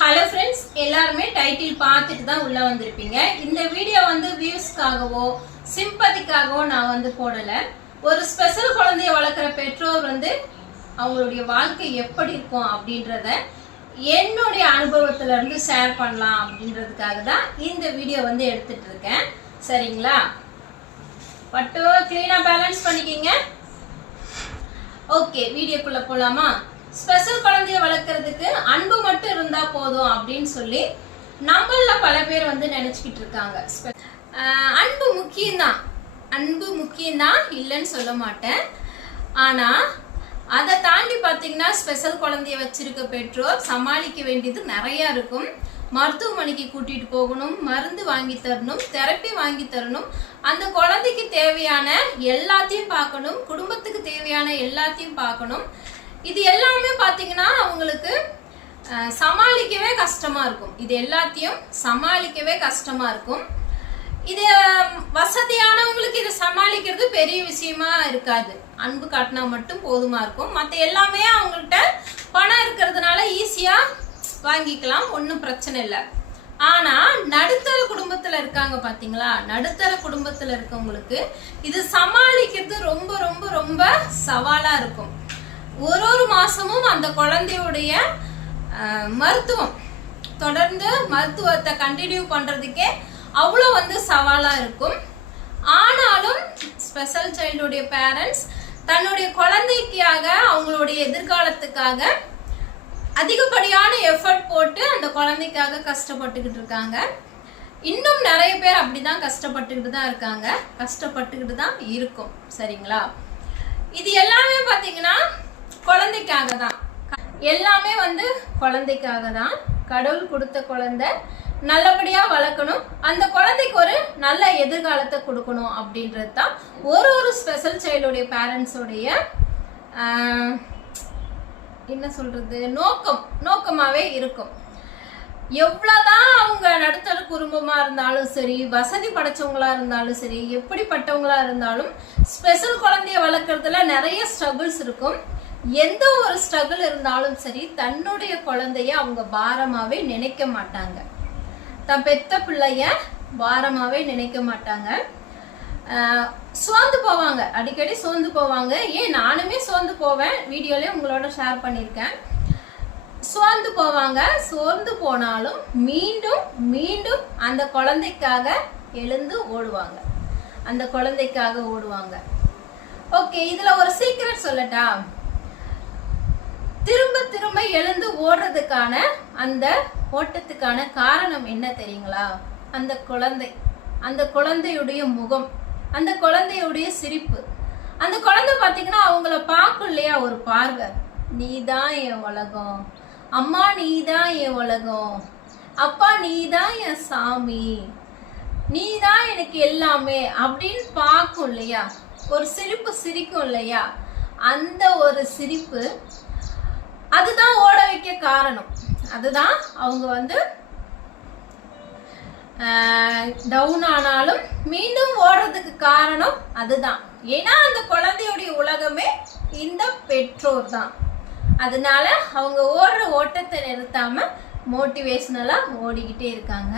Hello friends, எல்லாருமே title பார்த்துட்டு தான் உள்ள வந்திருப்பீங்க. இந்த வீடியோ வந்து வியூஸ்க்காகவோ சிம்பதிக்காகவோ நான் வந்து போடல. ஒரு ஸ்பெஷல் குழந்தைய வளர்க்குற பெற்றோர் வந்து அவங்களுடைய வாழ்க்கை எப்படி இருக்கும் அப்படின்றத என்னுடைய அனுபவத்துல இருந்து ஷேர் பண்ணலாம் அப்படின்றதுக்காக தான் இந்த வீடியோ வந்து எடுத்துட்டு இருக்கேன். சரிங்களா? பட்டு கிளீனா பேலன்ஸ் பண்ணிக்கிங்க. ஓகே, வீடியோக்குள்ள போலாமா? ஸ்பெஷல் குழந்தைய வளர்க்கறதுக்கு அன்பு மட்டும் இருந்தா போதும் அப்படின்னு சொல்லி நம்மள பல பேர் வந்து நினைச்சுக்கிட்டு இருக்காங்க. அன்பு முக்கியம்தான், அன்பு முக்கியம்தான், இல்லைன்னு சொல்ல மாட்டேன். ஆனா அதை தாண்டி பாத்தீங்கன்னா ஸ்பெஷல் குழந்தைய வச்சிருக்க பெற்றோர் சமாளிக்க வேண்டியது நிறைய இருக்கும். மருத்துவமனைக்கு கூட்டிட்டு போகணும், மருந்து வாங்கி தரணும், தெரப்பி வாங்கி தரணும், அந்த குழந்தைக்கு தேவையான எல்லாத்தையும் பார்க்கணும், குடும்பத்துக்கு தேவையான எல்லாத்தையும் பார்க்கணும். இது எல்லாமே பாத்தீங்கன்னா அவங்களுக்கு சமாளிக்கவே கஷ்டமா இருக்கும். இது எல்லாத்தையும் சமாளிக்கவே கஷ்டமா இருக்கும். இது வசதியானவங்களுக்கு இதை சமாளிக்கிறது பெரிய விஷயமா இருக்காது. அன்பு காட்டினா மட்டும் போதுமா இருக்கும். மற்ற எல்லாமே அவங்கள்ட்ட பணம் இருக்கிறதுனால ஈஸியா வாங்கிக்கலாம், ஒன்றும் பிரச்சனை இல்லை. ஆனா நடுத்தர குடும்பத்துல இருக்காங்க பாத்தீங்களா, நடுத்தர குடும்பத்துல இருக்கவங்களுக்கு இது சமாளிக்கிறது ரொம்ப ரொம்ப ரொம்ப சவாலா இருக்கும். ஒரு மாசமும் அந்த குழந்தையுடைய மருத்துவம் தொடர்ந்து மருத்துவத்தை கண்டினியூ பண்றதுக்கே அவ்வளோ வந்து சவாலா இருக்கும். ஆனாலும் ஸ்பெஷல் சைல்டுடைய பேரண்ட்ஸ் தன்னுடைய குழந்தைக்காக அவங்களுடைய எதிர்காலத்துக்காக அதிகப்படியான எஃபர்ட் போட்டு அந்த குழந்தைக்காக கஷ்டப்பட்டுக்கிட்டு இருக்காங்க. இன்னும் நிறைய பேர் அப்படிதான் கஷ்டப்பட்டுக்கிட்டு தான் இருக்காங்க, கஷ்டப்பட்டுக்கிட்டு தான் இருக்கும். சரிங்களா? இது எல்லாமே பாத்தீங்கன்னா குழந்தைக்காக தான், எல்லாமே வந்து குழந்தைக்காக தான். கடவுள் கொடுத்த குழந்தை நல்லபடியா வளர்க்கணும், அந்த குழந்தைக்கு ஒரு நல்ல எதிர்காலத்தை கொடுக்கணும் அப்படின்றது தான் ஒரு ஸ்பெஷல் சைல்டுடைய பேரண்ட்ஸோடைய என்ன சொல்றது நோக்கமாவே இருக்கும். எவ்வளவுதான் அவங்க நடுத்தர குடும்பமா இருந்தாலும் சரி, வசதி படைச்சவங்களா இருந்தாலும் சரி, எப்படிப்பட்டவங்களா இருந்தாலும் ஸ்பெஷல் குழந்தைய வளர்க்கறதுல நிறைய ஸ்ட்ரகிள்ஸ் இருக்கும். எந்த ஒரு ஸ்ட்ரகிள் இருந்தாலும் சரி, தன்னுடைய குழந்தைய அவங்க பாரமாவே நினைக்க மாட்டாங்க, தன் பெத்த பிள்ளைய பாரமாவே நினைக்க மாட்டாங்க. சோர்ந்து போவாங்க, அடிக்கடி சோர்ந்து போவாங்க. ஏன் நானுமே சோர்ந்து போவேன், வீடியோலயே உங்களோட ஷேர் பண்ணியிருக்கேன். சோர்ந்து போவாங்க. சோர்ந்து போனாலும் மீண்டும் மீண்டும் அந்த குழந்தைக்காக எழுந்து ஓடுவாங்க, அந்த குழந்தைக்காக ஓடுவாங்க. ஓகே, இதுல ஒரு சீக்ரெட் சொல்லட்டா? திரும்ப திரும்ப எழுந்து ஓடுறதுக்கான அந்த ஓட்டத்துக்கான காரணம் என்ன தெரியுங்களா? அந்த குழந்தை, அந்த குழந்தையுடைய முகம், அந்த குழந்தையுடைய சிரிப்பு. அந்த குழந்தை பாத்தீங்கன்னா அவங்கள பார்க்கும் இல்லையா, ஒரு பார்வை, நீதான் என் உலகம், அம்மா நீதான் என் உலகம், அப்பா நீதான் என் சாமி, நீதான் எனக்கு எல்லாமே அப்படின்னு பார்க்கும் இல்லையா, ஒரு சிரிப்பு சிரிக்கும் இல்லையா, அந்த ஒரு சிரிப்பு அதுதான் ஓட வைக்க காரணம். அதுதான் அவங்க வந்து டவுன் ஆனாலும் மீண்டும் ஓடுறதுக்கு காரணம் அதுதான். ஏன்னா அந்த குழந்தையுடைய உலகமே இந்த பெற்றோர் தான். அதனால அவங்க ஓடுற ஓட்டத்தை நிறுத்தாம மோட்டிவேஷனலா ஓடிக்கிட்டே இருக்காங்க.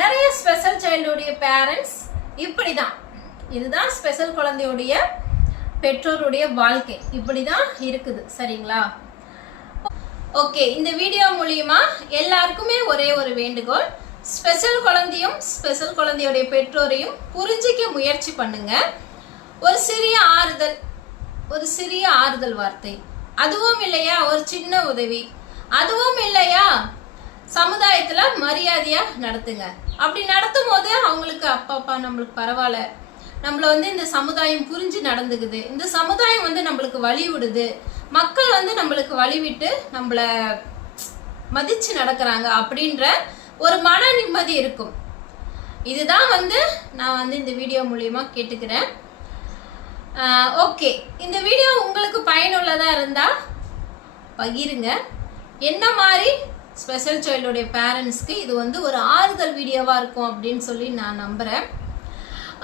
நிறைய ஸ்பெஷல் சைல்டுடைய பேரண்ட்ஸ் இப்படிதான். இதுதான் ஸ்பெஷல் குழந்தையுடைய பெற்றோருடைய வாழ்க்கை, இப்படிதான் இருக்குது. சரிங்களா? ஓகே, இந்த வீடியோ மூலியமா எல்லாருக்குமே ஒரே ஒரு வேண்டுகோள், ஸ்பெஷல் குழந்தையும் ஸ்பெஷல் குழந்தையுடைய பெற்றோரையும் புரிஞ்சிக்க முயற்சி பண்ணுங்க. ஒரு சிறிய ஆறுதல், ஒரு சிறிய ஆறுதல் வார்த்தை, அதுவும் இல்லையா ஒரு சின்ன உதவி, அதுவும் இல்லையா சமுதாயத்துல மரியாதையா நடத்துங்க. அப்படி நடத்தும் போது அவங்களுக்கு அப்பா நம்மளுக்கு பரவாயில்ல, நம்மள வந்து இந்த சமுதாயம் புரிஞ்சு நடந்துக்குது, இந்த சமுதாயம் வந்து நம்மளுக்கு வழி விடுது, மக்கள் வந்து நம்மளுக்கு வழி விட்டு நம்மள மதிச்சு நடக்கிறாங்க அப்படின்ற ஒரு மன நிம்மதி இருக்கும். இதுதான் வந்து நான் வந்து இந்த வீடியோ மூலியமா கேட்டுக்கிறேன். ஓகே, இந்த வீடியோ உங்களுக்கு பயனுள்ளதா இருந்தா பகிருங்க. என்ன மாதிரி ஸ்பெஷல் சைல்டுடைய பேரண்ட்ஸ்க்கு இது வந்து ஒரு ஆறுதல் வீடியோவா இருக்கும் அப்படின்னு சொல்லி நான் நம்புறேன்.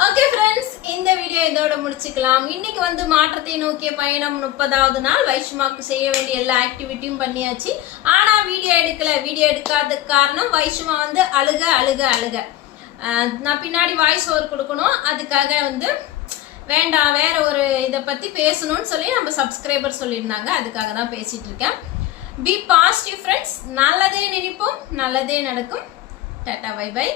ஓகே ஃப்ரெண்ட்ஸ், இந்த வீடியோ இதோட முடிச்சுக்கலாம். இன்னைக்கு வந்து மாற்றத்தை நோக்கிய பயணம் 30வது நாள். வைஷ்மாக்கு செய்ய வேண்டிய எல்லா ஆக்டிவிட்டியும் பண்ணியாச்சு. ஆனா வீடியோ எடுக்காததுக்கு காரணம் வைஷ்மா வந்து அழுக. நான் பின்னாடி வாய்ஸ் ஓவர் கொடுக்கணும், அதுக்காக வந்து வேண்டாம், வேற ஒரு இதை பத்தி பேசணும்னு சொல்லி நம்ம சப்ஸ்கிரைபர் சொல்லியிருந்தாங்க, அதுக்காக தான் பேசிட்டு இருக்கேன். பி பாசிட்டிவ் ஃப்ரெண்ட்ஸ், நல்லதே நினைப்போம், நல்லதே நடக்கும். Tata, bye by.